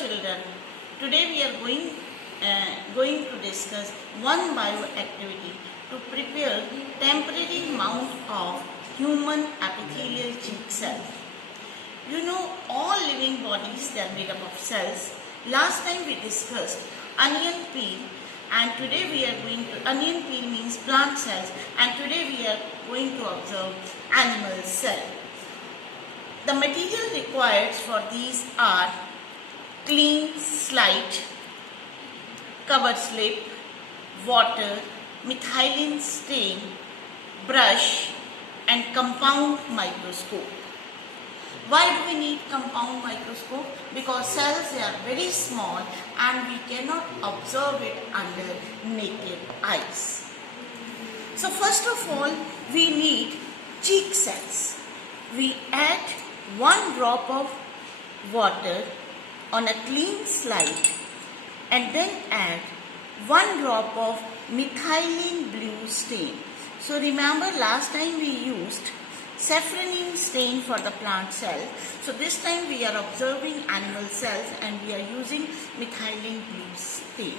children, today we are going to discuss one bioactivity to prepare temporary mount of human epithelial cheek cell. You know, all living bodies, they are made up of cells. Last time we discussed onion peel, and today we are going to, onion peel means plant cells, and today we are going to observe animal cell. The material required for these are clean slide, cover slip, water, methylene stain, brush and compound microscope. Why do we need compound microscope? Because cells, they are very small and we cannot observe it under naked eyes. So first of all, we need cheek cells. We add 1 drop of water on a clean slide and then add 1 drop of methylene blue stain. So remember, last time we used saffronin stain for the plant cell. So this time we are observing animal cells and we are using methylene blue stain.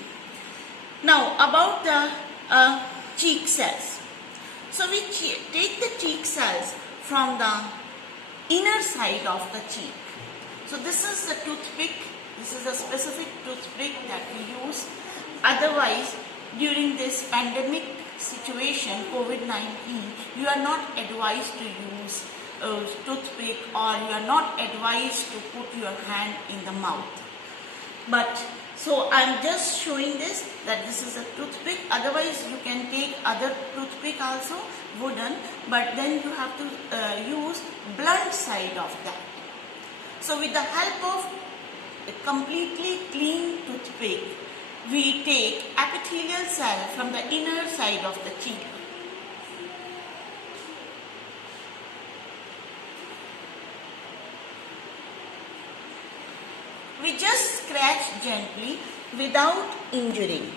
Now about the cheek cells. So we take the cheek cells from the inner side of the cheek. So this is the toothpick. This is a specific toothpick that we use. Otherwise, during this pandemic situation, COVID-19, you are not advised to use toothpick, or you are not advised to put your hand in the mouth. But so I am just showing this, that this is a toothpick. Otherwise, you can take other toothpick also, wooden, but then you have to use blunt side of that. So with the help of a completely clean toothpick, we take epithelial cell from the inner side of the cheek. We just scratch gently without injuring,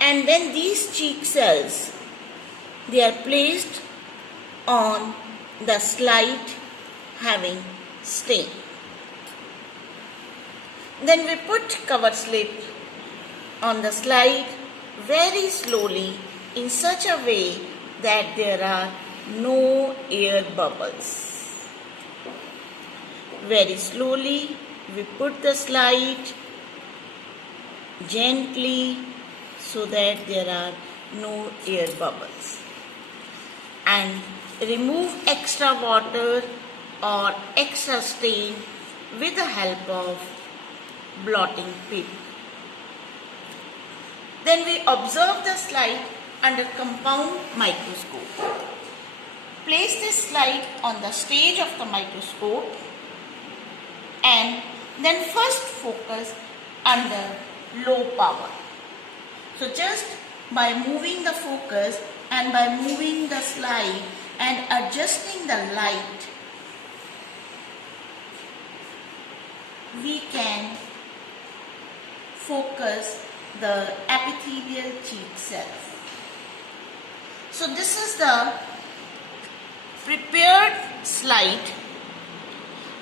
and then these cheek cells, they are placed on the slide having stain. Then we put cover slip on the slide very slowly in such a way that there are no air bubbles. Very slowly we put the slide gently so that there are no air bubbles, and remove extra water or extra stain with the help of blotting paper. Then we observe the slide under compound microscope. Place this slide on the stage of the microscope and then first focus under low power. So just by moving the focus and by moving the slide and adjusting the light, we can focus the epithelial cheek cells. So this is the prepared slide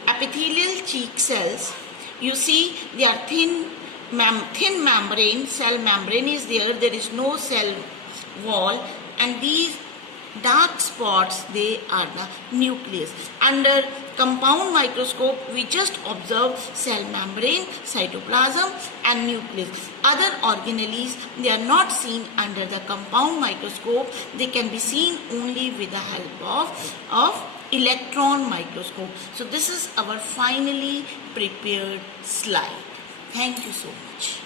epithelial cheek cells. You see, they are thin membrane, cell membrane is there is no cell wall, and these dark spots, they are the nucleus. Under compound microscope, we just observe cell membrane, cytoplasm and nucleus. Other organelles, they are not seen under the compound microscope. They can be seen only with the help of electron microscope. So this is our finally prepared slide. Thank you so much.